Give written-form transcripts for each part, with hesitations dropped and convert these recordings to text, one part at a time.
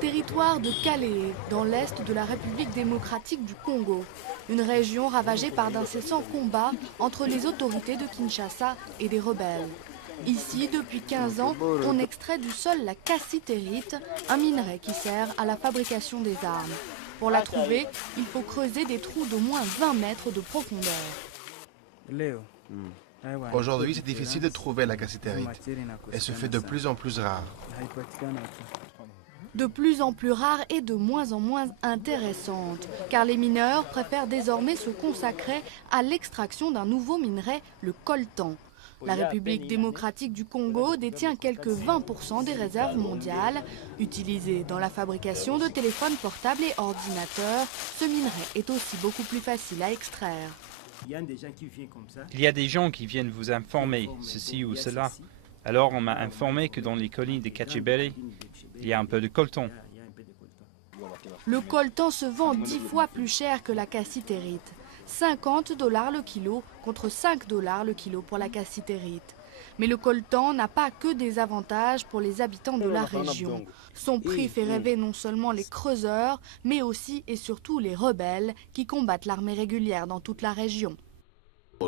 Territoire de Calais, dans l'est de la République démocratique du Congo. Une région ravagée par d'incessants combats entre les autorités de Kinshasa et des rebelles. Ici, depuis 15 ans, on extrait du sol la cassitérite, un minerai qui sert à la fabrication des armes. Pour la trouver, il faut creuser des trous d'au moins 20 mètres de profondeur. Aujourd'hui, c'est difficile de trouver la cassitérite. Elle se fait de plus en plus rare. De plus en plus rare et de moins en moins intéressante, car les mineurs préfèrent désormais se consacrer à l'extraction d'un nouveau minerai, le coltan. La République démocratique du Congo détient quelques 20% des réserves mondiales. Utilisé dans la fabrication de téléphones portables et ordinateurs, ce minerai est aussi beaucoup plus facile à extraire. Il y a des gens qui viennent vous informer, ceci ou cela. Alors on m'a informé que dans les collines de Kachibere, il y a un peu de coltan. Le coltan se vend 10 fois plus cher que la cassitérite. 50 $ le kilo contre 5 $ le kilo pour la cassitérite. Mais le coltan n'a pas que des avantages pour les habitants de la région. Son prix fait rêver non seulement les creuseurs, mais aussi et surtout les rebelles qui combattent l'armée régulière dans toute la région.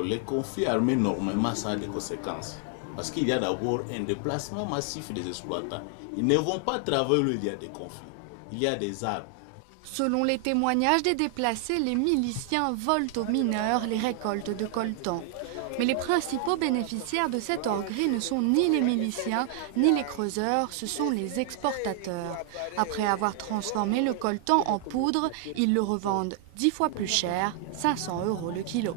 Les conflits armés, normalement, ça a des conséquences. Parce qu'il y a d'abord un déplacement massif des exploitants. Ils ne vont pas travailler où il y a des conflits. Il y a des armes. Selon les témoignages des déplacés, les miliciens volent aux mineurs les récoltes de coltan. Mais les principaux bénéficiaires de cette orguerie ne sont ni les miliciens ni les creuseurs, ce sont les exportateurs. Après avoir transformé le coltan en poudre, ils le revendent 10 fois plus cher, 500 € le kilo.